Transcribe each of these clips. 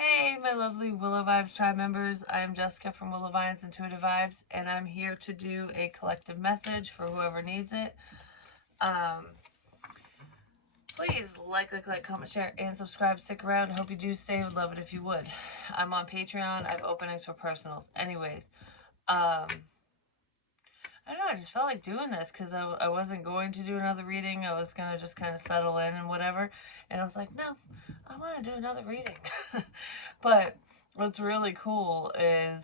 Hey, my lovely Willow Vibes tribe members. I am Jessica from Willow Vines Intuitive Vibes, and I'm here to do a collective message for whoever needs it. Um, Please like, comment, share, and subscribe. Stick around. Hope you do stay. Would love it if you would. I'm on Patreon. I have openings for personals. Anyways, I don't know. I just felt like doing this because I wasn't going to do another reading. I was going to just kind of settle in and whatever. And I was like, no, I want to do another reading. But what's really cool is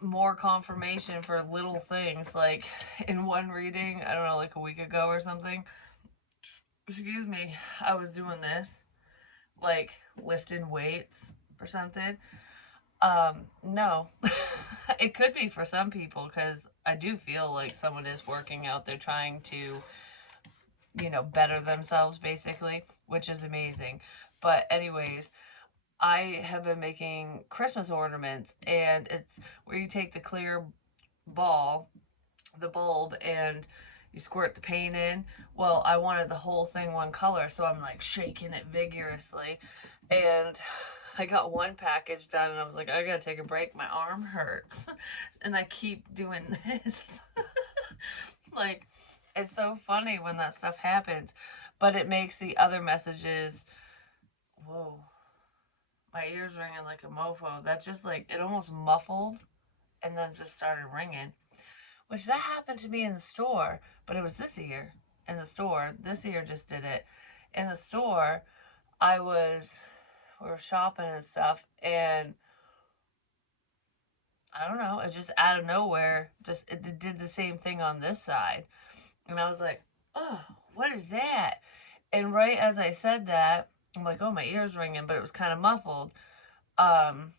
more confirmation for little things. Like in one reading, I don't know, like a week ago or something, excuse me, I was doing this, like lifting weights or something. No, it could be for some people because I do feel like someone is working out there trying to, better themselves basically, which is amazing. But, anyways, I have been making Christmas ornaments, and it's where you take the clear ball, the bulb, and you squirt the paint in. Well, I wanted the whole thing one color, so I'm like shaking it vigorously. And I got one package done, and I was like, I gotta take a break. My arm hurts. And I keep doing this. Like, it's so funny when that stuff happens, but it makes the other messages. Whoa, my ears ringing like a mofo. That just like, it almost muffled and then just started ringing. Which that happened to me in the store, but it was this ear in the store. This ear just did it. In the store, I was, we were shopping and stuff, and I don't know, it just out of nowhere, just it did the same thing on this side. And I was like, oh, what is that? And right as I said that, I'm like, oh, my ear's ringing, but it was kind of muffled. Um,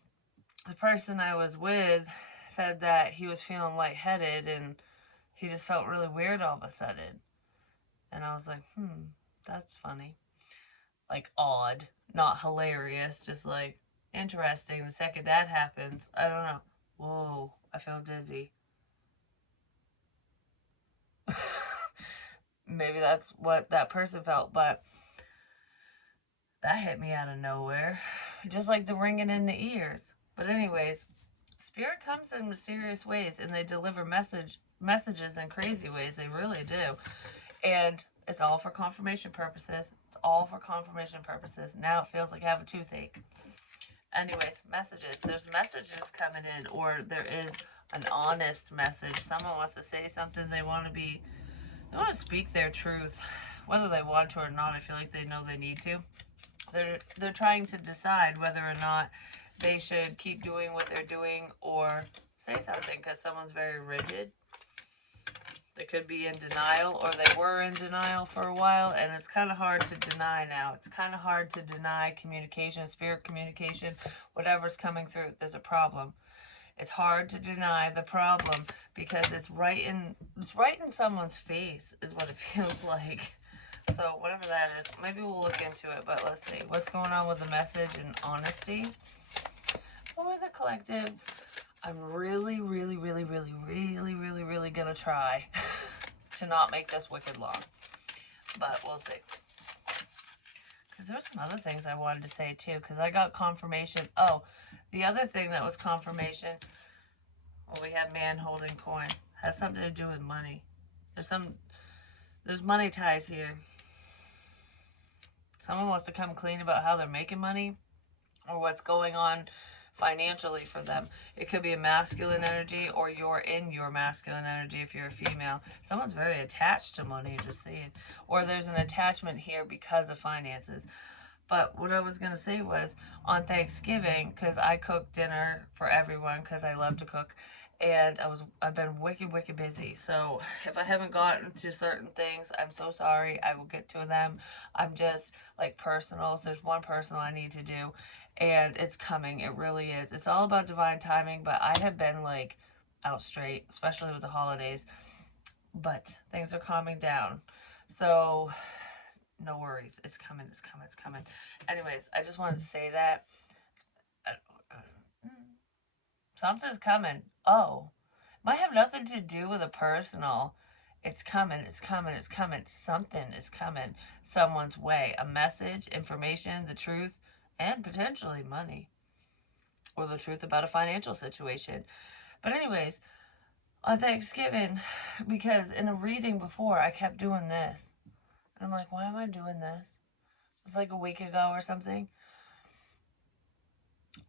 the person I was with said that he was feeling lightheaded and he just felt really weird all of a sudden. And I was like, that's funny. Like odd, not hilarious, just like interesting. The second that happens, I don't know. Whoa, I feel dizzy. Maybe that's what that person felt, but that hit me out of nowhere. Just like the ringing in the ears. But anyways, spirit comes in mysterious ways and they deliver messages in crazy ways. They really do. And it's all for confirmation purposes. It's all for confirmation purposes. Now it feels like I have a toothache. Anyways, messages. There's messages coming in, or there is an honest message. Someone wants to say something. They want to speak their truth, whether they want to or not. I feel like they know they need to. They're trying to decide whether or not they should keep doing what they're doing or say something because someone's very rigid. They could be in denial, or they were in denial for a while, and it's kind of hard to deny now. It's kind of hard to deny communication, spirit communication, whatever's coming through. There's a problem. It's hard to deny the problem because it's right in someone's face, is what it feels like. So whatever that is, maybe we'll look into it. But let's see what's going on with the message and honesty for the collective. I'm really gonna try to not make this wicked long. But we'll see. Because there were some other things I wanted to say too, because I got confirmation. Oh, the other thing that was confirmation, well, we have man holding coin. Has something to do with money. There's money ties here. Someone wants to come clean about how they're making money or what's going on financially for them. It could be a masculine energy, or you're in your masculine energy if you're a female. Someone's very attached to money, just saying. Or there's an attachment here because of finances. But what I was going to say was on Thanksgiving, because I cook dinner for everyone because I love to cook, and I've been wicked busy. So if I haven't gotten to certain things, I'm so sorry. I will get to them. I'm just like personals. There's one personal I need to do, and it's coming. It really is. It's all about divine timing, but I have been like out straight, especially with the holidays. But things are calming down. So no worries. It's coming. Anyways, I just wanted to say that something's coming. Oh, might have nothing to do with a personal. It's coming. Something is coming someone's way. A message, information, the truth. and potentially money or the truth about a financial situation. But, anyways, on Thanksgiving, because in a reading before, I kept doing this. And I'm like, why am I doing this? It was like a week ago or something.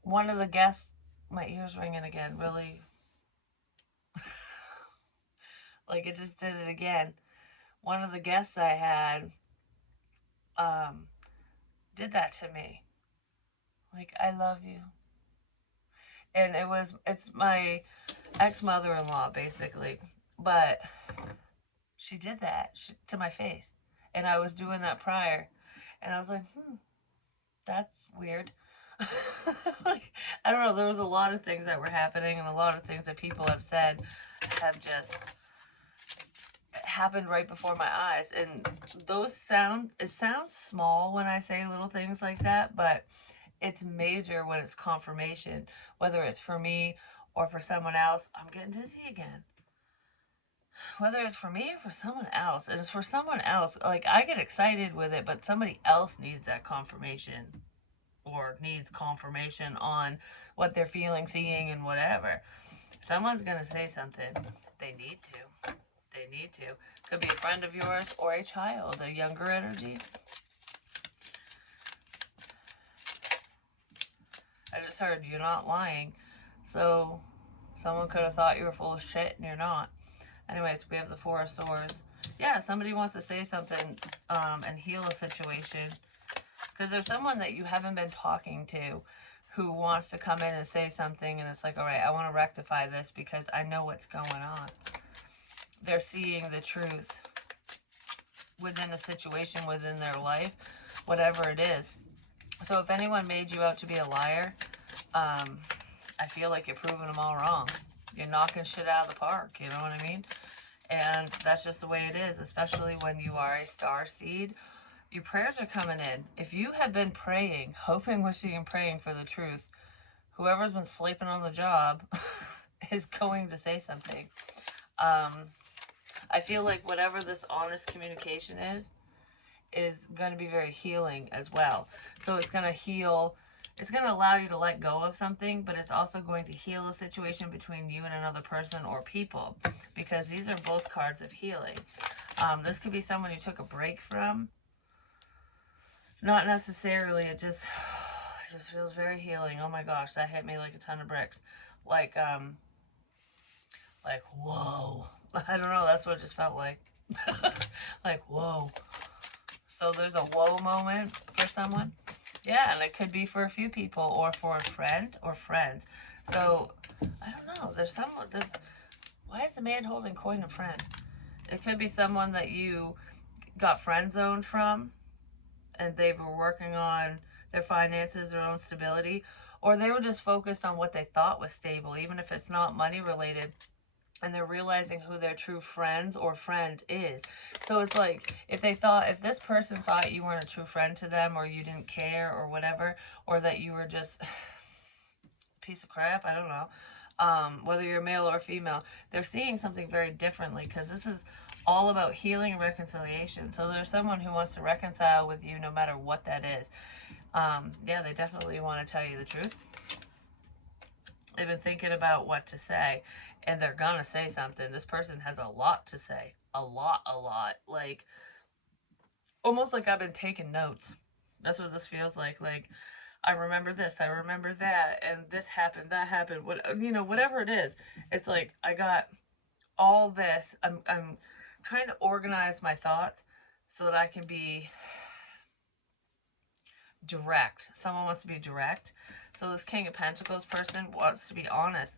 One of the guests, my ears ringing again, really, like it just did it again. One of the guests I had um, did that to me. Like, I love you. And it's my ex mother in law, basically. But she did that to my face. And I was doing that prior. And I was like, that's weird. Like, I don't know. There was a lot of things that were happening, and a lot of things that people have said have just happened right before my eyes. And it sounds small when I say little things like that, but it's major when it's confirmation, whether it's for me or for someone else. I'm getting dizzy again. Whether it's for me or for someone else, and it's for someone else, like I get excited with it, but somebody else needs that confirmation or needs confirmation on what they're feeling, seeing, and whatever. Someone's gonna say something. They need to. They need to. Could be a friend of yours or a child, a younger energy. I just heard you're not lying. So someone could have thought you were full of shit and you're not. Anyways, we have the Four of Swords. Yeah, somebody wants to say something and heal a situation. Because there's someone that you haven't been talking to who wants to come in and say something, and it's like, all right, I want to rectify this because I know what's going on. They're seeing the truth within a situation, within their life, whatever it is. So if anyone made you out to be a liar, I feel like you're proving them all wrong. You're knocking shit out of the park, you know what I mean? And that's just the way it is, especially when you are a star seed. Your prayers are coming in. If you have been praying, hoping, wishing, and praying for the truth, whoever's been sleeping on the job is going to say something. I feel like whatever this honest communication is going to be very healing as well. So it's going to heal. It's going to allow you to let go of something, but it's also going to heal a situation between you and another person or people, because these are both cards of healing. This could be someone you took a break from. Not necessarily. It just feels very healing. Oh my gosh, that hit me like a ton of bricks. Like whoa. I don't know. That's what it just felt like. Like whoa. So there's a whoa moment for someone. Yeah, and it could be for a few people or for a friend or friends. So I don't know. There's someone. Why is the man holding coin a friend? It could be someone that you got friend zoned from, and they were working on their finances, their own stability, or they were just focused on what they thought was stable, even if it's not money related. And they're realizing who their true friends or friend is. So it's like, if this person thought you weren't a true friend to them, or you didn't care or whatever, or that you were just a piece of crap, I don't know, whether you're male or female, they're seeing something very differently, because this is all about healing and reconciliation. So there's someone who wants to reconcile with you no matter what that is. Yeah, they definitely want to tell you the truth. They've been thinking about what to say, and they're gonna say something. This person has a lot to say. A lot. Like, almost like I've been taking notes. That's what this feels like. Like, I remember this, I remember that, and this happened, that happened. Whatever it is. It's like, I got all this. I'm trying to organize my thoughts so that I can be direct. Someone wants to be direct. So this King of Pentacles person wants to be honest.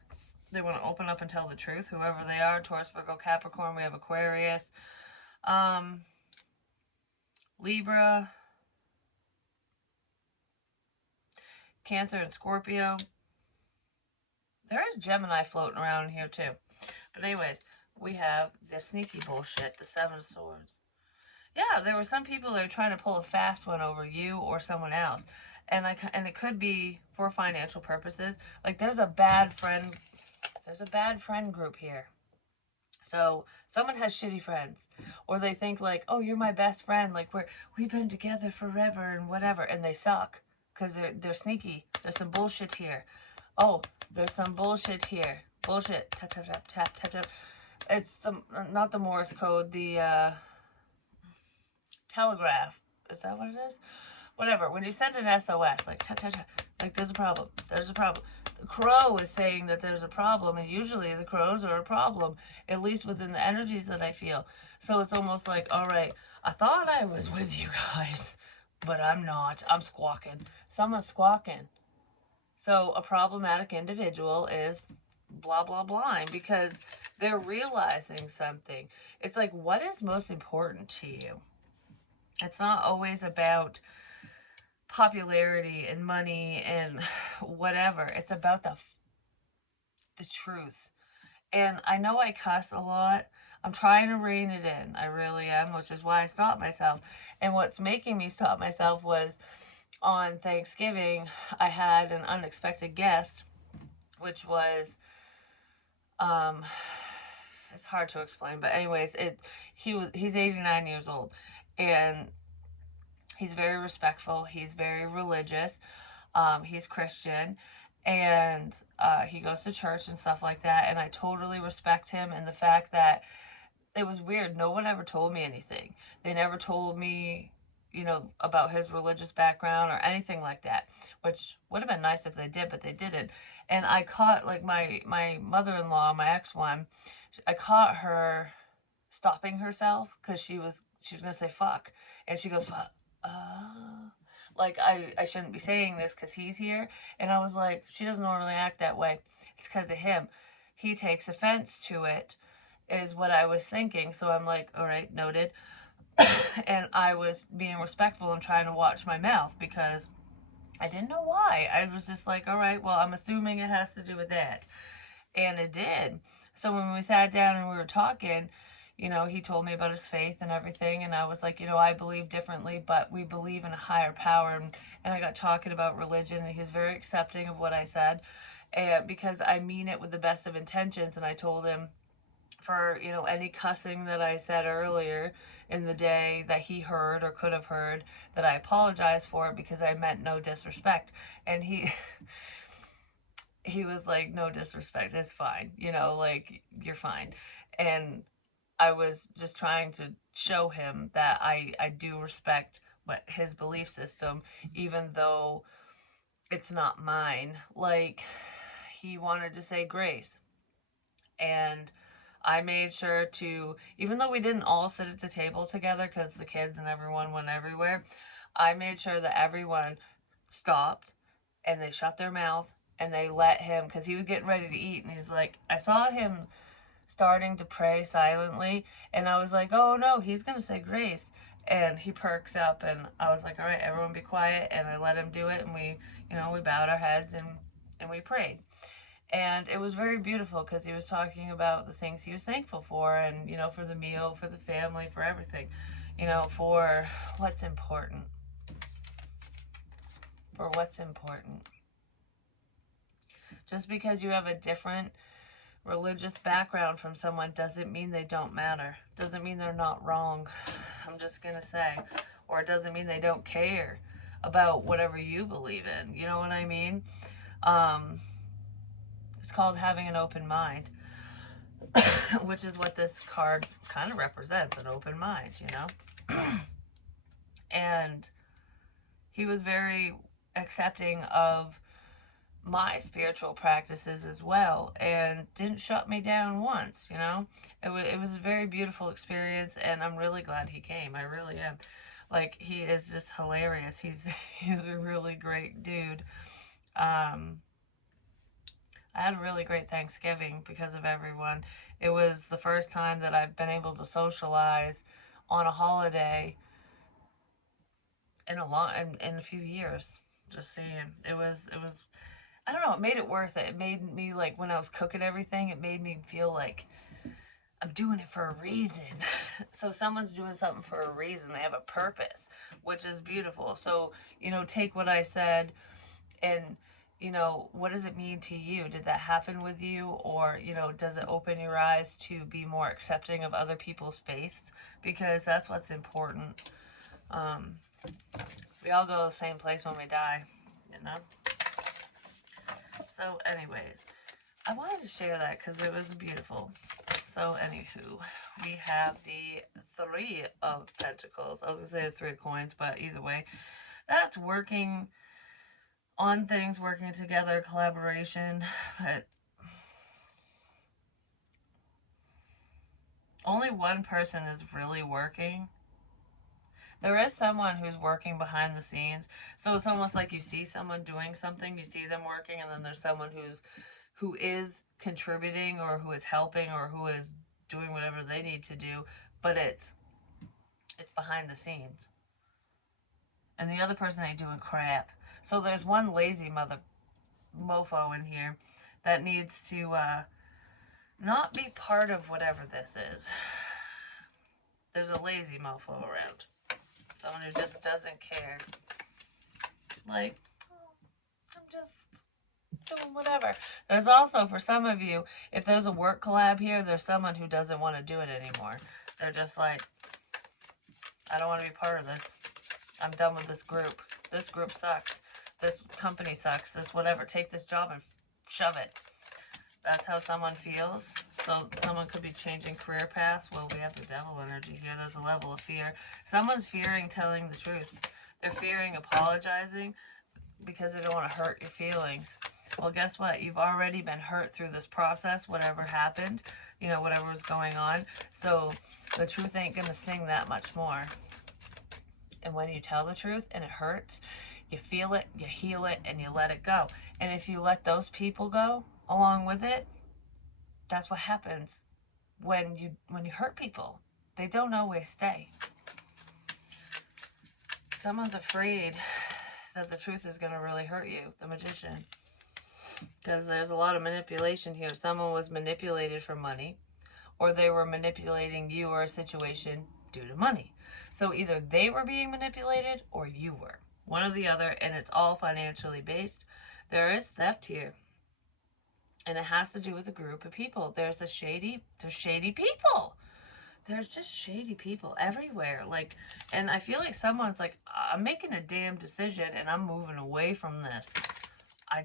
They want to open up and tell the truth, whoever they are. Taurus, Virgo, Capricorn. We have Aquarius, Libra, Cancer, and Scorpio. There is Gemini floating around in here too. But anyways, we have the sneaky bullshit, the Seven of Swords. Yeah, there were some people that are trying to pull a fast one over you or someone else. And it could be for financial purposes. Like, there's a bad friend group here. So someone has shitty friends, or they think like, oh, you're my best friend, like we've been together forever and whatever, and they suck. because they're sneaky. There's some bullshit here. Oh, there's some bullshit here. Bullshit. Tap, tap, tap, tap, tap, tap. It's the, not the Morse code, the telegraph. Is that what it is? Whatever. When you send an SOS, like, tap, tap, tap, like, there's a problem. There's a problem. The crow is saying that there's a problem, and usually the crows are a problem, at least within the energies that I feel. So it's almost like, all right, I thought I was with you guys, but I'm not. I'm squawking. Someone's squawking. So a problematic individual is blah, blah, blah, because they're realizing something. It's like, what is most important to you? It's not always about popularity and money and whatever. It's about the truth. And I know I cuss a lot. I'm trying to rein it in. I really am, which is why I stopped myself. And what's making me stop myself was on Thanksgiving, I had an unexpected guest, which was um it's hard to explain, but anyways, he's 89 years old, and he's very respectful, he's very religious, he's Christian, and he goes to church and stuff like that, and I totally respect him, and the fact that it was weird. No one ever told me anything. They never told me, about his religious background or anything like that, which would have been nice if they did, but they didn't. And I caught, like, my mother-in-law, my ex one, I caught her stopping herself because she was gonna say fuck, and she goes fuck. Like, I shouldn't be saying this because he's here, and I was like, she doesn't normally act that way. It's because of him. He takes offense to it, is what I was thinking. So I'm like, all right, noted. And I was being respectful and trying to watch my mouth because I didn't know why. I was just like, all right, well, I'm assuming it has to do with that. And it did. So when we sat down and we were talking, he told me about his faith and everything. And I was like, I believe differently, but we believe in a higher power. And I got talking about religion, and he was very accepting of what I said. And because I mean it with the best of intentions. And I told him, for any cussing that I said earlier in the day that he heard or could have heard, that I apologize for it because I meant no disrespect. And he he was like, no disrespect, it's fine, like, you're fine. And I was just trying to show him that I do respect what his belief system, even though it's not mine. Like, he wanted to say grace, and I made sure to, even though we didn't all sit at the table together because the kids and everyone went everywhere, I made sure that everyone stopped and they shut their mouth and they let him, because he was getting ready to eat, and he's like, I saw him starting to pray silently, and I was like, oh no, he's going to say grace. And he perks up, and I was like, all right, everyone be quiet, and I let him do it, and we bowed our heads and we prayed. And it was very beautiful because he was talking about the things he was thankful for, and, for the meal, for the family, for everything, for what's important. For what's important. Just because you have a different religious background from someone doesn't mean they don't matter. Doesn't mean they're not wrong. I'm just going to say. Or it doesn't mean they don't care about whatever you believe in. You know what I mean? It's called having an open mind, which is what this card kind of represents, an open mind, And he was very accepting of my spiritual practices as well, and didn't shut me down once. It was a very beautiful experience, and I'm really glad he came. I really am. Like, he is just hilarious. He's a really great dude. I had a really great Thanksgiving because of everyone. It was the first time that I've been able to socialize on a holiday in a few years. Just saying. It was I don't know, it made it worth it. It made me, like, when I was cooking everything, it made me feel like I'm doing it for a reason. So someone's doing something for a reason. They have a purpose, which is beautiful. So, take what I said and, what does it mean to you? Did that happen with you? Or, does it open your eyes to be more accepting of other people's faiths? Because that's what's important. We all go to the same place when we die. you know? So anyways, I wanted to share that because it was beautiful. So anywho, we have the Three of Pentacles. I was going to say the Three of Coins, but either way, that's working on things, working together, collaboration, but only one person is really working. There is someone who's working behind the scenes. So it's almost like you see someone doing something, you see them working, and then there's someone who is contributing or who is helping or who is doing whatever they need to do, but it's behind the scenes. And the other person ain't doing crap. So there's one lazy mofo in here that needs to not be part of whatever this is. There's a lazy mofo around. Someone who just doesn't care. Like, I'm just doing whatever. There's also, for some of you, if there's a work collab here, there's someone who doesn't want to do it anymore. They're just like, I don't want to be part of this. I'm done with this group. This group sucks. This company sucks. This whatever. Take this job and shove it. That's how someone feels. So someone could be changing career paths. Well, we have the devil energy here. There's a level of fear. Someone's fearing telling the truth. They're fearing apologizing because they don't want to hurt your feelings. Well, guess what? You've already been hurt through this process, whatever happened, you know, whatever was going on. So the truth ain't going to sting that much more. And when you tell the truth and it hurts, you feel it, you heal it, and you let it go. And if you let those people go along with it, that's what happens when you hurt people. They don't always stay. Someone's afraid that the truth is going to really hurt you, the Magician. Because there's a lot of manipulation here. Someone was manipulated for money, or they were manipulating you or a situation due to money. So either they were being manipulated or you were. One or the other, and it's all financially based. There is theft here. And it has to do with a group of people. There's shady people. There's just shady people everywhere. Like, and I feel like someone's like, I'm making a damn decision and I'm moving away from this. I'm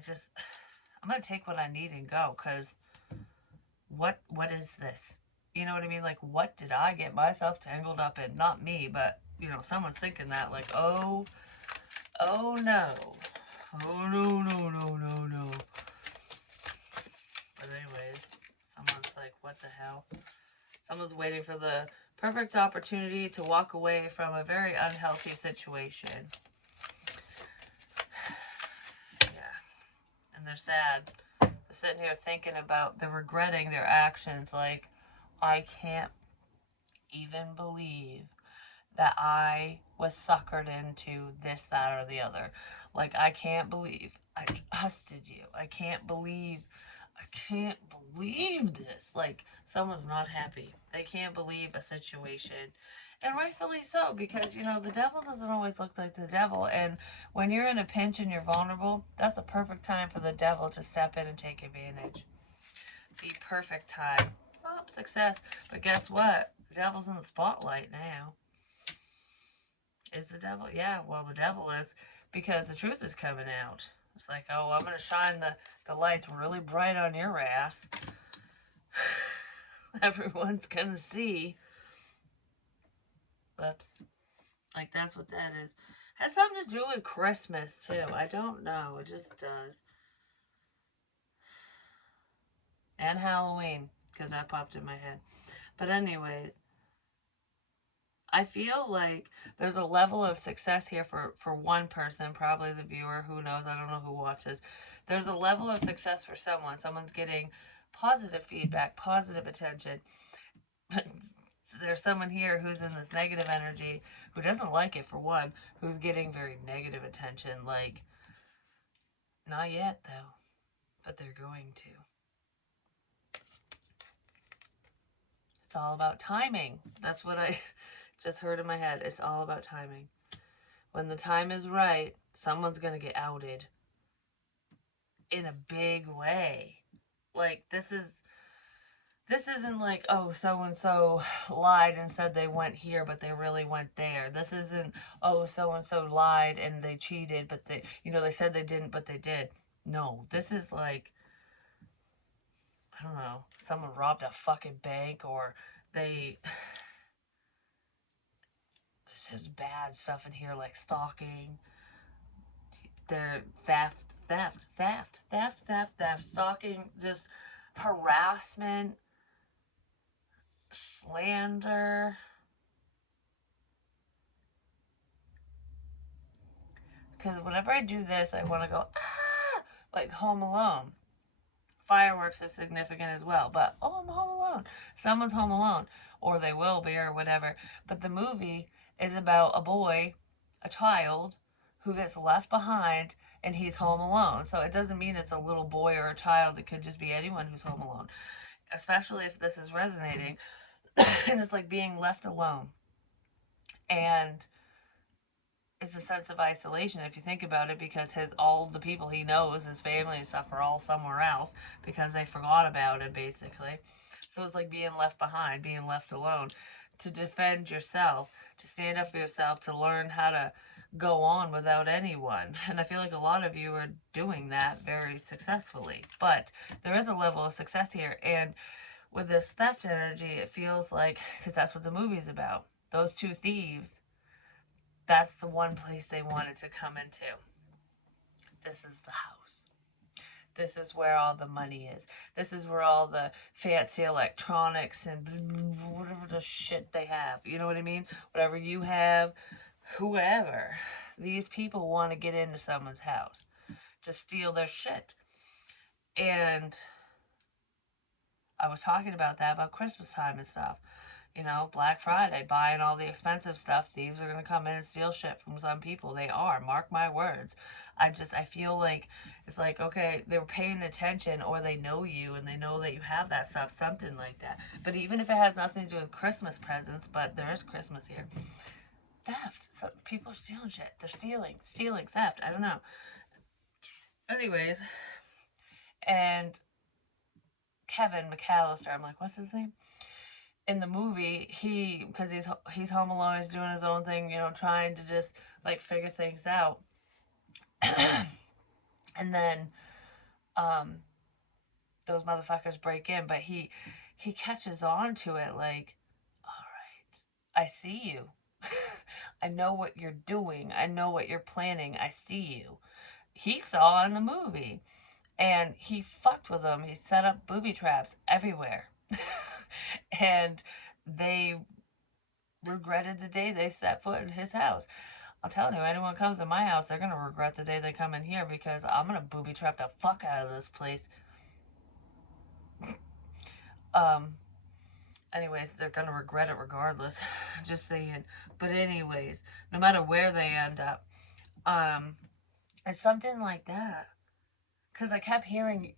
going to take what I need and go, because what is this? You know what I mean? Like, what did I get myself tangled up in? Not me, but, you know, someone's thinking that, like, oh no. Oh, no. But anyways, someone's like, what the hell? Someone's waiting for the perfect opportunity to walk away from a very unhealthy situation. Yeah. And they're sad. They're sitting here thinking about, they're regretting their actions. Like, I can't even believe that I was suckered into this, that, or the other. Like, I can't believe I trusted you. I can't believe this. Like, someone's not happy. They can't believe a situation. And rightfully so, because, you know, the devil doesn't always look like the devil. And when you're in a pinch and you're vulnerable, that's the perfect time for the devil to step in and take advantage. The perfect time. Oh, success. But guess what? The devil's in the spotlight now. Is the devil? Yeah, well, the devil is, because the truth is coming out. It's like, oh, I'm going to shine the lights really bright on your ass. Everyone's going to see. Whoops. Like, that's what that is. Has something to do with Christmas, too. I don't know. It just does. And Halloween, because that popped in my head. But anyways, I feel like there's a level of success here for one person, probably the viewer, who knows, I don't know who watches. There's a level of success for someone. Someone's getting positive feedback, positive attention. But there's someone here who's in this negative energy, who doesn't like it, for one, who's getting very negative attention. Like, not yet, though, but they're going to. It's all about timing. That's what I just heard in my head. It's all about timing. When the time is right, someone's going to get outed in a big way. Like, this This isn't like, oh, so and so lied and said they went here, but they really went there. This isn't, oh, so and so lied and they cheated, but they said they didn't, but they did. No, this is like, I don't know, someone robbed a fucking bank, or they. There's just bad stuff in here like stalking, their theft, stalking, just harassment, slander. Because whenever I do this, I want to go, ah, like Home Alone. Fireworks is significant as well, but oh, I'm home alone. Someone's home alone, or they will be, or whatever. But the movie is about a boy, a child, who gets left behind and he's home alone. So it doesn't mean it's a little boy or a child, it could just be anyone who's home alone, especially if this is resonating. And it's like being left alone. And it's a sense of isolation if you think about it, because all the people he knows, his family and stuff, are all somewhere else because they forgot about it, basically. So it's like being left behind, being left alone. To defend yourself, to stand up for yourself, to learn how to go on without anyone. And I feel like a lot of you are doing that very successfully. But there is a level of success here. And with this theft energy, it feels like, because that's what the movie's about. Those two thieves, that's the one place they wanted to come into. This is the house. This is where all the money is. This is where all the fancy electronics and whatever the shit they have. You know what I mean? Whatever you have, whoever. These people want to get into someone's house to steal their shit. And I was talking about that, about Christmas time and stuff. Black Friday, buying all the expensive stuff. Thieves are going to come in and steal shit from some people. They are. Mark my words. I feel like it's like, okay, they were paying attention, or they know you and they know that you have that stuff, something like that. But even if it has nothing to do with Christmas presents, but there is Christmas here. Theft. So people are stealing shit. They're stealing, theft. I don't know. Anyways, and Kevin McAllister, I'm like, what's his name? In the movie, because he's home alone, he's doing his own thing, trying to just like figure things out. And then those motherfuckers break in, but he catches on to it like, all right, I see you. I know what you're doing. I know what you're planning. I see you. He saw in the movie, and he fucked with them. He set up booby traps everywhere. And they regretted the day they set foot in his house. I'm telling you, anyone comes to my house, they're going to regret the day they come in here, because I'm going to booby trap the fuck out of this place. Um, Anyways, they're going to regret it regardless. Just saying. But anyways, no matter where they end up, it's something like that. Because I kept hearing,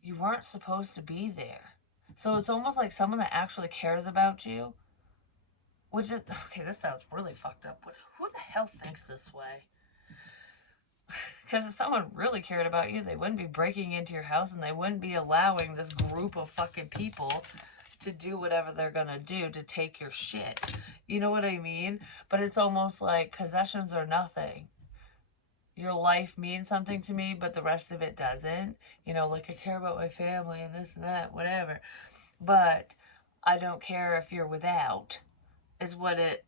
you weren't supposed to be there. So it's almost like someone that actually cares about you, which is, okay, this sounds really fucked up, but who the hell thinks this way? Because if someone really cared about you, they wouldn't be breaking into your house, and they wouldn't be allowing this group of fucking people to do whatever they're gonna do to take your shit. You know what I mean? But it's almost like possessions are nothing. Your life means something to me, but the rest of it doesn't. Like, I care about my family and this and that, whatever. But I don't care if you're without, is what it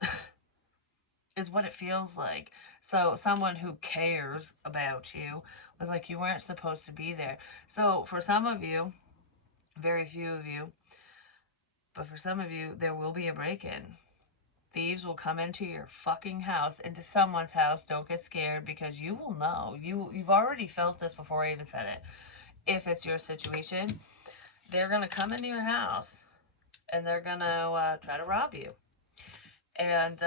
is what it feels like. So someone who cares about you was like, you weren't supposed to be there. So for some of you, very few of you, but for some of you, there will be a break-in. Thieves will come into your fucking house, into someone's house. Don't get scared, because you will know. You've already felt this before I even said it. If it's your situation, they're going to come into your house and they're going to try to rob you. And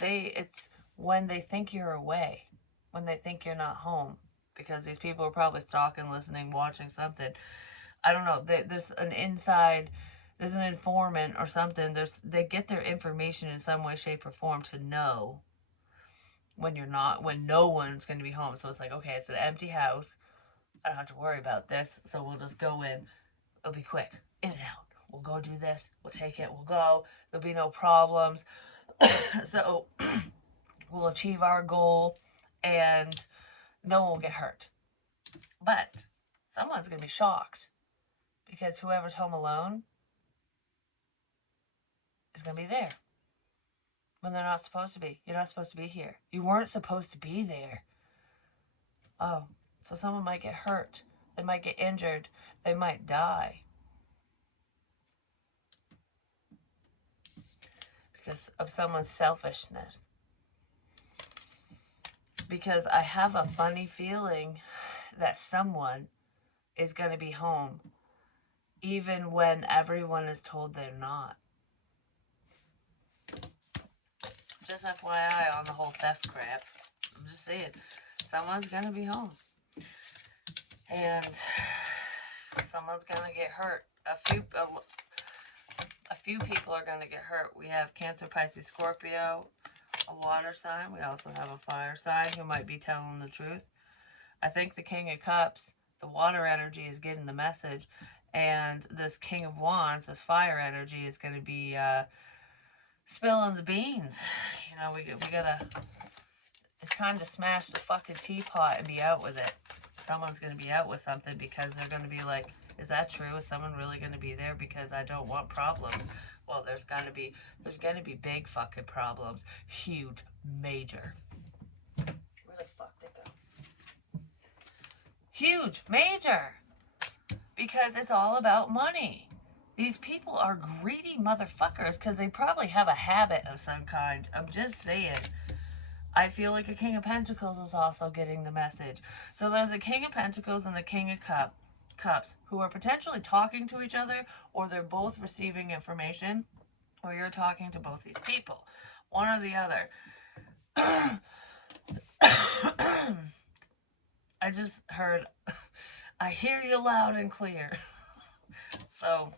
it's when they think you're away, when they think you're not home, because these people are probably stalking, listening, watching something. I don't know. There's an informant or something. They get their information in some way, shape, or form to know when no one's going to be home. So it's like, okay, it's an empty house. I don't have to worry about this, so we'll just go in. It'll be quick, in and out. we'll go do this, we'll take it, we'll go, there'll be no problems. So we'll achieve our goal and no one will get hurt. But someone's going to be shocked because whoever's home alone is going to be there when they're not supposed to be. You're not supposed to be here. You weren't supposed to be there. Oh, so someone might get hurt. They might get injured. They might die. Because of someone's selfishness. Because I have a funny feeling that someone is going to be home even when everyone is told they're not. Just FYI on the whole theft crap. I'm just saying, someone's going to be home. And someone's going to get hurt. A few people are going to get hurt. We have Cancer, Pisces, Scorpio, a water sign. We also have a fire sign who might be telling the truth. I think the King of Cups, the water energy, is getting the message. And this King of Wands, this fire energy, is going to be spilling the beans. You know, we gotta, it's time to smash the fucking teapot and be out with it. Someone's going to be out with something because they're going to be like, is that true? Is someone really going to be there? Because I don't want problems. Well, there's going to be big fucking problems. Huge, major. Where the fuck did it go? Huge, major. Because it's all about money. These people are greedy motherfuckers because they probably have a habit of some kind. I'm just saying. I feel like a King of Pentacles is also getting the message. So there's a King of Pentacles and a King of Cups who are potentially talking to each other, or they're both receiving information, or you're talking to both these people. One or the other. I just heard, I hear you loud and clear. So,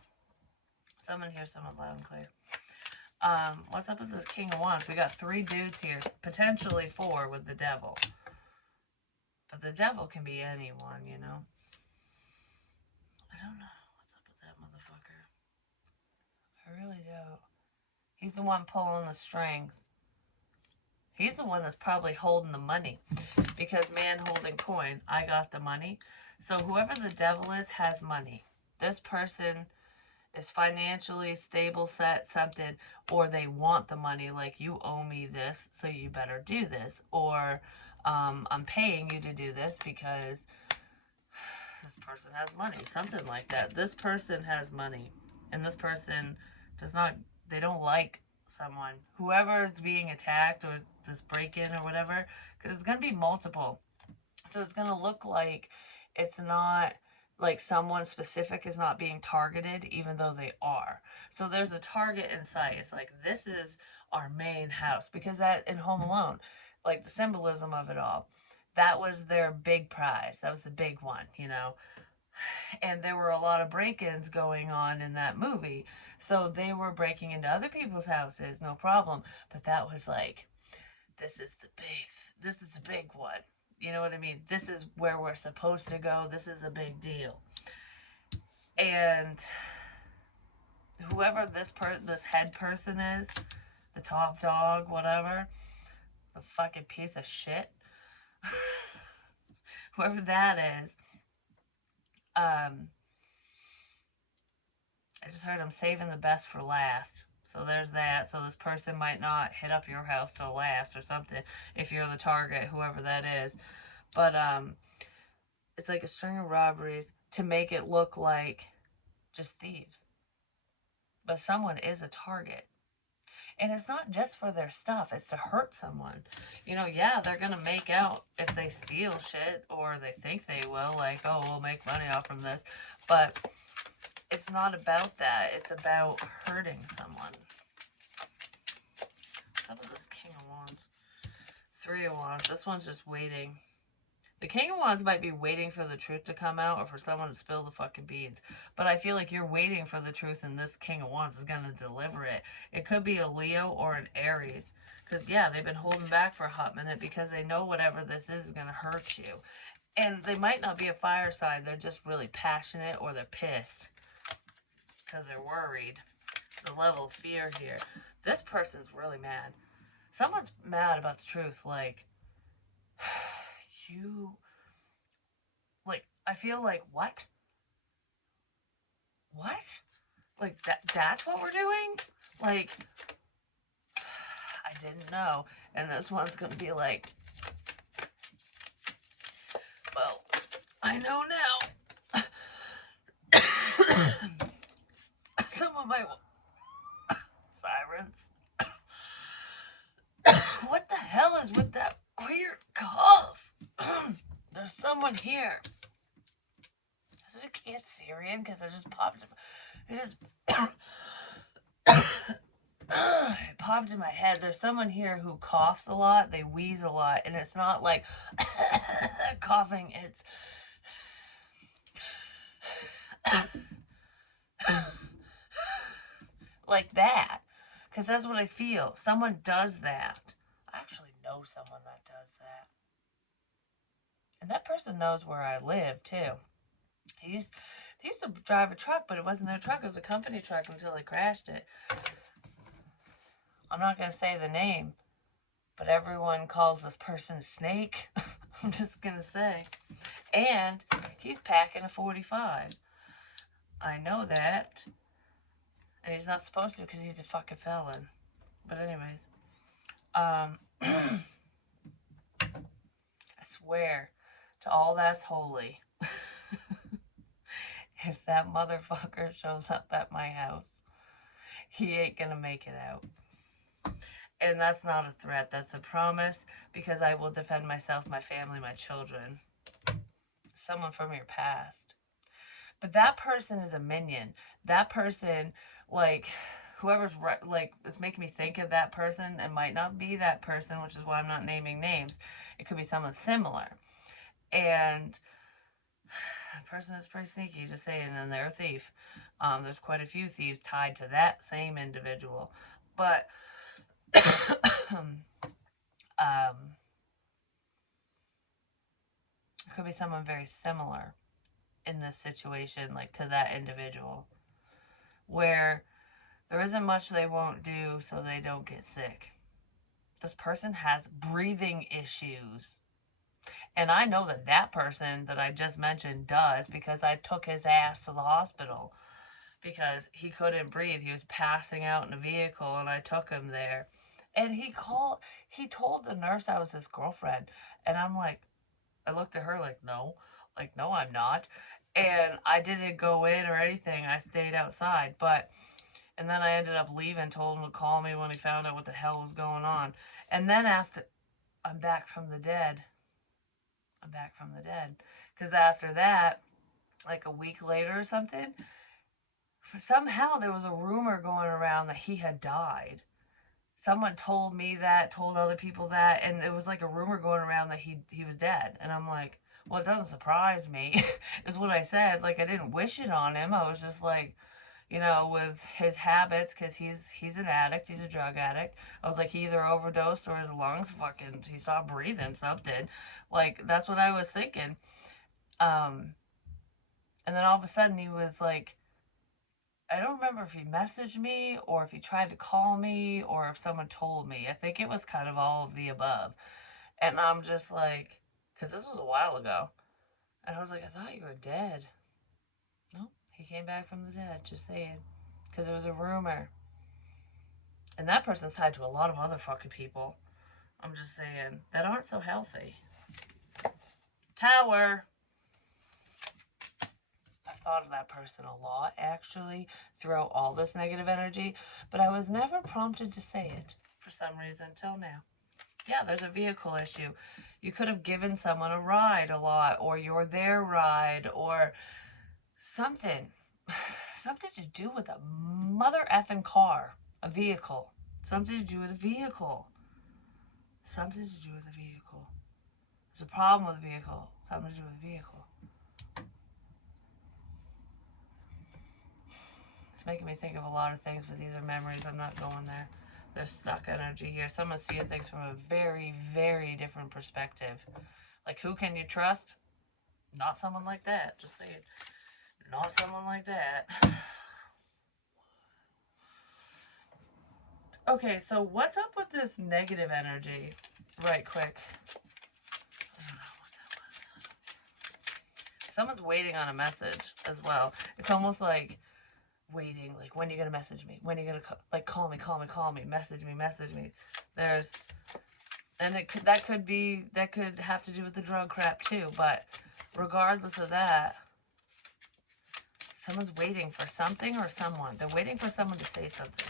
someone hears someone loud and clear. What's up with this King of Wands? We got 3 dudes here, potentially 4 with the Devil. But the Devil can be anyone, you know? I don't know what's up with that motherfucker. I really don't. He's the one pulling the strings. He's the one that's probably holding the money. Because man holding coin, I got the money. So whoever the Devil is has money. This person is financially stable, set, something, or they want the money, like you owe me this, so you better do this, or I'm paying you to do this because this person has money, something like that. This person has money, and this person does not, they don't like someone, whoever is being attacked, or this break-in, or whatever, because it's going to be multiple, so it's going to look like it's not, like someone specific is not being targeted, even though they are. So there's a target in sight. It's like, this is our main house. Because that, in Home Alone, like the symbolism of it all, that was their big prize. That was the big one, you know. And there were a lot of break-ins going on in that movie. So they were breaking into other people's houses, no problem. But that was like, this is the big one. You know what I mean? This is where we're supposed to go. This is a big deal. And whoever this head person is, the top dog, whatever, the fucking piece of shit, whoever that is, I just heard I'm saving the best for last. So there's that. So this person might not hit up your house till last or something if you're the target, whoever that is. But it's like a string of robberies to make it look like just thieves. But someone is a target. And it's not just for their stuff. It's to hurt someone. You know, yeah, they're going to make out if they steal shit, or they think they will. Like, oh, we'll make money off from this. But it's not about that. It's about hurting someone. What's up with this King of Wands? 3 of Wands. This one's just waiting. The King of Wands might be waiting for the truth to come out, or for someone to spill the fucking beans. But I feel like you're waiting for the truth, and this King of Wands is going to deliver it. It could be a Leo or an Aries. Because, yeah, they've been holding back for a hot minute because they know whatever this is going to hurt you. And they might not be a fire sign. They're just really passionate, or they're pissed. because they're worried. The level of fear here. This person's really mad. Someone's mad about the truth. Like, you, like, I feel like, what? What? Like, that's what we're doing? Like, I didn't know. And this one's gonna be like, well, I know now. Someone might sirens. What the hell is with that weird cough? There's someone here. Is it a Cancerian? Because it just popped. It just it popped in my head. There's someone here who coughs a lot. They wheeze a lot, and it's not like coughing. It's like that. Because that's what I feel. Someone does that. I actually know someone that does that. And that person knows where I live, too. They used to drive a truck, but it wasn't their truck. It was a company truck until they crashed it. I'm not going to say the name, but everyone calls this person a snake. I'm just going to say. And he's packing a 45. I know that. And he's not supposed to because he's a fucking felon. But anyways. I swear to all that's holy. If that motherfucker shows up at my house, he ain't gonna make it out. And that's not a threat, that's a promise, because I will defend myself, my family, my children. Someone from your past. But that person is a minion. That person, like, whoever's, like, is making me think of that person, it might not be that person, which is why I'm not naming names. It could be someone similar. And the person is pretty sneaky, just saying, and they're a thief. There's quite a few thieves tied to that same individual. But, it could be someone very similar in this situation, like to that individual, where there isn't much they won't do so they don't get sick. This person has breathing issues. And I know that that person that I just mentioned does, because I took his ass to the hospital because he couldn't breathe. He was passing out in a vehicle and I took him there. And he told the nurse I was his girlfriend. And I'm like, I looked at her like, no, I'm not. And I didn't go in or anything. I stayed outside. And then I ended up leaving, told him to call me when he found out what the hell was going on. And then after, I'm back from the dead. Because after that, like a week later or something, somehow there was a rumor going around that he had died. Someone told me that, told other people that, and it was like a rumor going around that he was dead. And I'm like, well, it doesn't surprise me, is what I said. Like, I didn't wish it on him. I was just like, you know, with his habits, because he's an addict, he's a drug addict. I was like, he either overdosed or his lungs fucking, he stopped breathing, something. Like, that's what I was thinking. And then all of a sudden he was like, I don't remember if he messaged me or if he tried to call me or if someone told me. I think it was kind of all of the above. And I'm just like, because this was a while ago. And I was like, I thought you were dead. No, he came back from the dead, just saying. Because it was a rumor. And that person's tied to a lot of other fucking people. I'm just saying, that aren't so healthy. Tower. I thought of that person a lot, actually, throughout all this negative energy, but I was never prompted to say it for some reason till now. Yeah, there's a vehicle issue. You could have given someone a ride a lot, or you're their ride, or something. Something to do with a mother effing car, a vehicle. Something to do with a vehicle. Something to do with a vehicle. There's a problem with a vehicle. Something to do with a vehicle. It's making me think of a lot of things, but these are memories. I'm not going there. There's stuck energy here. Someone's seeing things from a very, very different perspective. Like, who can you trust? Not someone like that. Just saying. Not someone like that. Okay, so what's up with this negative energy? Right, quick. I don't know what that was. Someone's waiting on a message as well. It's almost like waiting, like, when are you gonna message me? When are you gonna call me, message me. There's, and that could have to do with the drug crap too. But regardless of that, someone's waiting for something or someone. They're waiting for someone to say something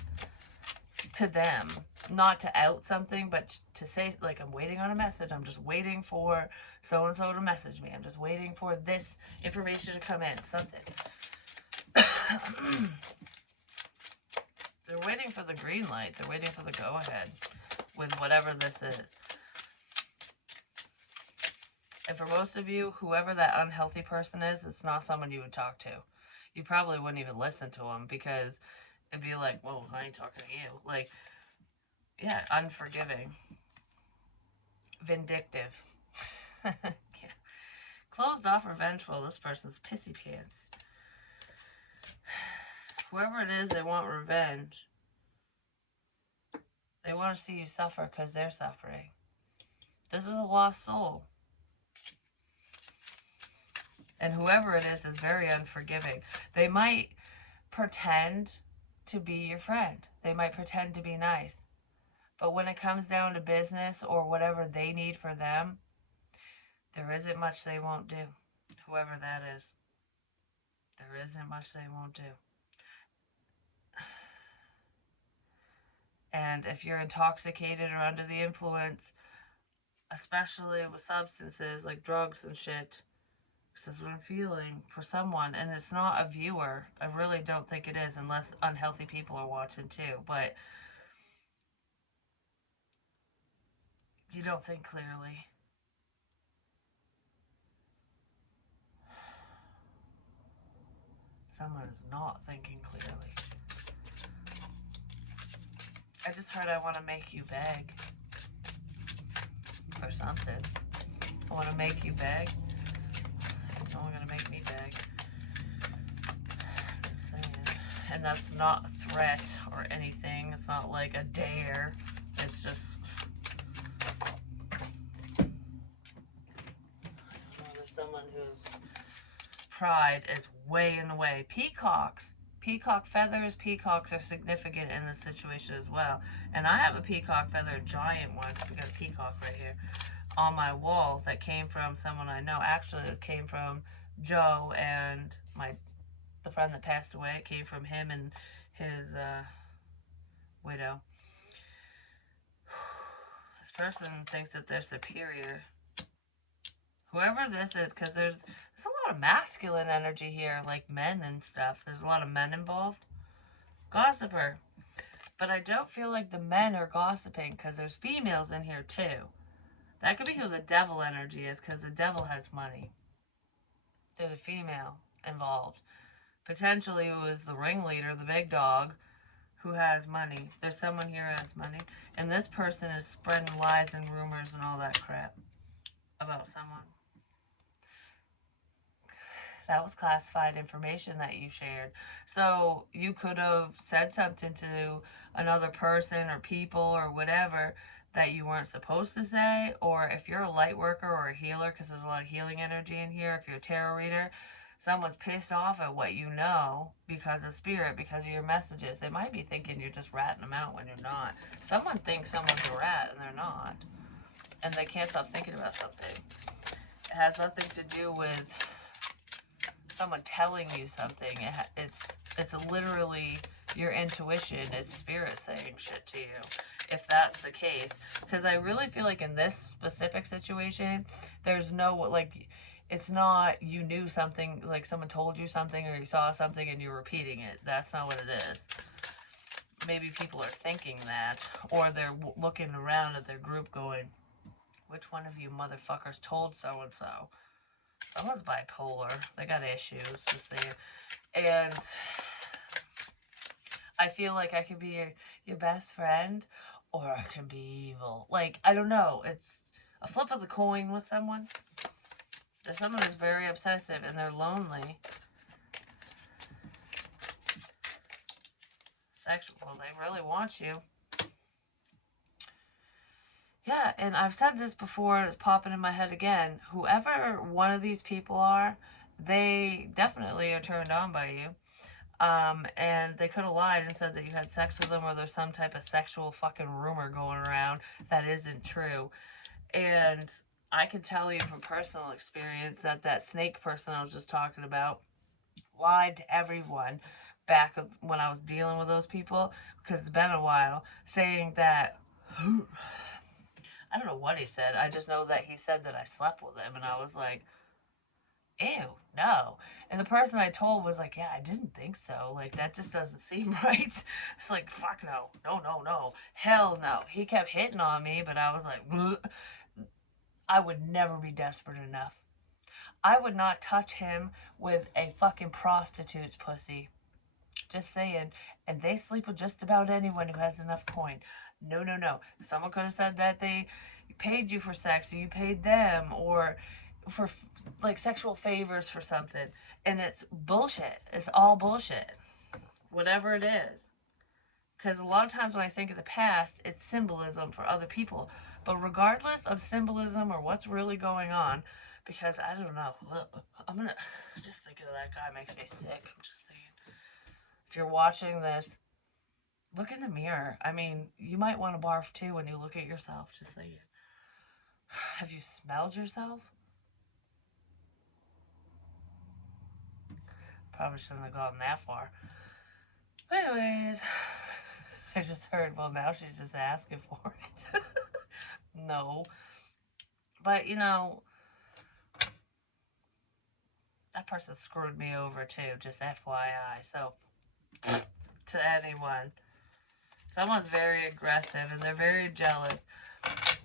to them, not to out something, but to say, like, I'm waiting on a message. I'm just waiting for so and so to message me. I'm just waiting for this information to come in. Something. They're waiting for the green light. They're waiting for the go-ahead with whatever this is. And for most of you, whoever that unhealthy person is, it's not someone you would talk to. You probably wouldn't even listen to them because it'd be like, whoa, I ain't talking to you. Like, yeah, unforgiving. Vindictive. Yeah. Closed off or vengeful. This person's pissy pants. Whoever it is, they want revenge. They want to see you suffer because they're suffering. This is a lost soul. And whoever it is very unforgiving. They might pretend to be your friend. They might pretend to be nice. But when it comes down to business or whatever they need for them, there isn't much they won't do. Whoever that is. There isn't much they won't do. And if you're intoxicated or under the influence, especially with substances like drugs and shit, this is what I'm feeling for someone, and it's not a viewer. I really don't think it is, unless unhealthy people are watching too. But you don't think clearly. Someone is not thinking clearly. I just heard I want to make you beg for something. I want to make you beg. It's only going to make me beg. Just saying. And that's not a threat or anything. It's not like a dare. It's just... there's someone whose pride is way in the way. Peacocks. Peacock feathers. Peacocks are significant in this situation as well. And I have a peacock feather, a giant one. We got a peacock right here on my wall that came from someone I know. Actually, it came from Joe and the friend that passed away. It came from him and his widow. This person thinks that they're superior. Whoever this is, because there's a lot of masculine energy here, like men and stuff. There's a lot of men involved. Gossiper. But I don't feel like the men are gossiping, because there's females in here too. That could be who the devil energy is, because the devil has money. There's a female involved. Potentially it was the ringleader, the big dog, who has money. There's someone here who has money. And this person is spreading lies and rumors and all that crap about someone. That was classified information that you shared. So you could have said something to another person or people or whatever that you weren't supposed to say. Or if you're a light worker or a healer, because there's a lot of healing energy in here, if you're a tarot reader, someone's pissed off at what you know because of spirit, because of your messages. They might be thinking you're just ratting them out when you're not. Someone thinks someone's a rat and they're not. And they can't stop thinking about something. It has nothing to do with someone telling you something. It's literally your intuition. It's spirit saying shit to you, if that's the case. Because I really feel like in this specific situation, there's no, like, it's not you knew something, like someone told you something or you saw something and you're repeating it. That's not what it is. Maybe people are thinking that, or they're looking around at their group going, which one of you motherfuckers told so-and-so? Someone's bipolar. They got issues, just saying. And I feel like I could be your best friend, or I can be evil. Like, I don't know. It's a flip of the coin with someone. There's someone who's very obsessive and they're lonely. Sexual. They really want you. Yeah, and I've said this before, it's popping in my head again. Whoever one of these people are, they definitely are turned on by you. And they could have lied and said that you had sex with them, or there's some type of sexual fucking rumor going around that isn't true. And I can tell you from personal experience that that snake person I was just talking about lied to everyone back when I was dealing with those people, because it's been a while, saying that I don't know what he said. I just know that he said that I slept with him, and I was like, ew, no. And the person I told was like, yeah, I didn't think so. Like, that just doesn't seem right. It's like, fuck no. No, no, no. Hell no. He kept hitting on me, but I was like, bleh. I would never be desperate enough. I would not touch him with a fucking prostitute's pussy. Just saying. And they sleep with just about anyone who has enough coin. No, no, no. Someone could have said that they paid you for sex, or you paid them, or for like sexual favors for something. And it's bullshit. It's all bullshit. Whatever it is. Because a lot of times when I think of the past, it's symbolism for other people. But regardless of symbolism or what's really going on, because I don't know, I'm gonna just thinking of that guy makes me sick. I'm just saying. If you're watching this, look in the mirror. I mean, you might want to barf too when you look at yourself. Just saying. Have you smelled yourself? Probably shouldn't have gone that far. But anyways, I just heard, well, now she's just asking for it. No. But, you know, that person screwed me over too, just FYI. So, to anyone, someone's very aggressive and they're very jealous.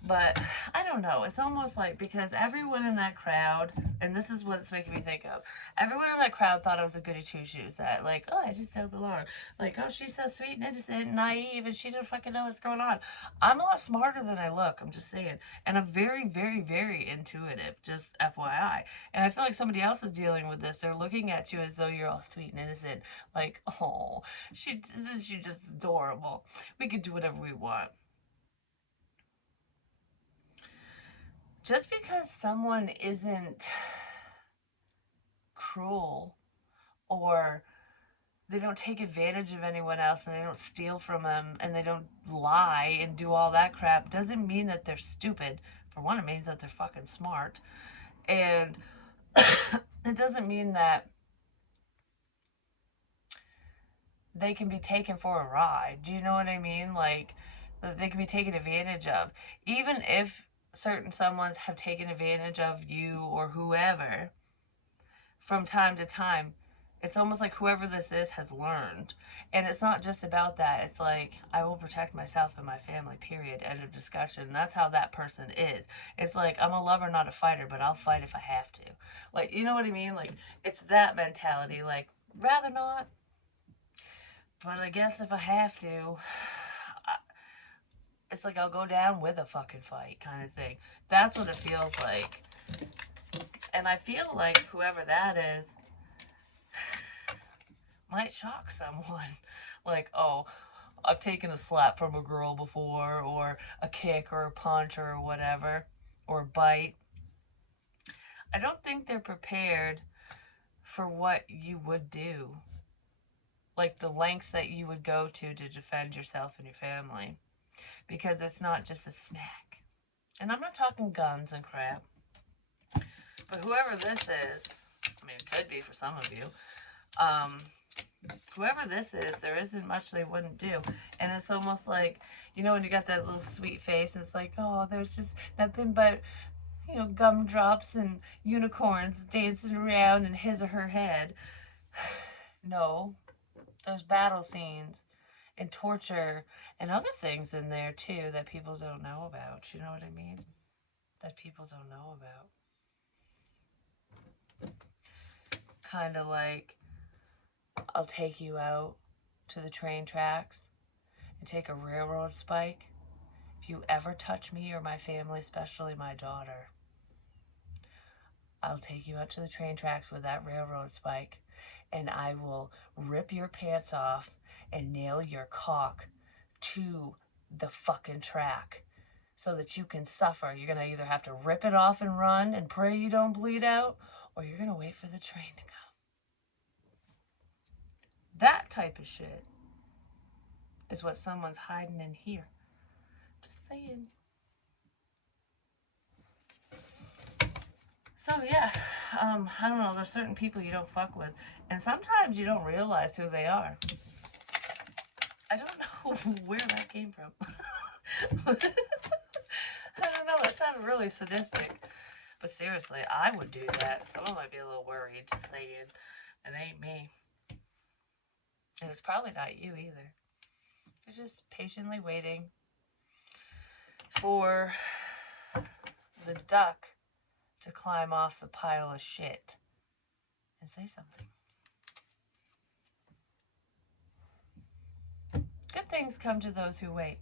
But I don't know. It's almost like, because everyone in that crowd, and this is what it's making me think of, everyone in that crowd thought I was a goody two shoes. That, like, oh, I just don't belong. Like, oh, she's so sweet and innocent and naive and she doesn't fucking know what's going on. I'm a lot smarter than I look. I'm just saying. And I'm very, very, very intuitive. Just FYI. And I feel like somebody else is dealing with this. They're looking at you as though you're all sweet and innocent. Like, oh, she's just adorable. We can do whatever we want. Just because someone isn't cruel, or they don't take advantage of anyone else, and they don't steal from them, and they don't lie and do all that crap, doesn't mean that they're stupid. For one, it means that they're fucking smart. And it doesn't mean that they can be taken for a ride. Do you know what I mean? Like, that they can be taken advantage of. Even if certain someone's have taken advantage of you or whoever, from time to time, it's almost like whoever this is has learned. And it's not just about that. It's like, I will protect myself and my family, period. End of discussion. That's how that person is. It's like, I'm a lover, not a fighter, but I'll fight if I have to. Like, you know what I mean? Like, it's that mentality. Like, rather not, but I guess if I have to, it's like I'll go down with a fucking fight kind of thing. That's what it feels like. And I feel like whoever that is might shock someone. Like, oh, I've taken a slap from a girl before, or a kick, or a punch, or whatever, or a bite. I don't think they're prepared for what you would do. Like the lengths that you would go to defend yourself and your family. Because it's not just a smack. And I'm not talking guns and crap. But whoever this is, I mean, it could be for some of you. Whoever this is, there isn't much they wouldn't do. And it's almost like, you know, when you got that little sweet face, and it's like, oh, there's just nothing but, you know, gumdrops and unicorns dancing around in his or her head. No, there's battle scenes and torture and other things in there too that people don't know about. You know what I mean? That people don't know about. Kind of like, I'll take you out to the train tracks and take a railroad spike. If you ever touch me or my family, especially my daughter, I'll take you out to the train tracks with that railroad spike, and I will rip your pants off and nail your cock to the fucking track. so that you can suffer. You're going to either have to rip it off and run and pray you don't bleed out, or you're going to wait for the train to come. That type of shit is what someone's hiding in here. Just saying. So yeah, I don't know, there's certain people you don't fuck with, and sometimes you don't realize who they are. I don't know where that came from. I don't know, that sounded really sadistic. But seriously, I would do that. Someone might be a little worried, just saying. It ain't me. And it's probably not you either. You're just patiently waiting for the duck to climb off the pile of shit and say something. Good things come to those who wait.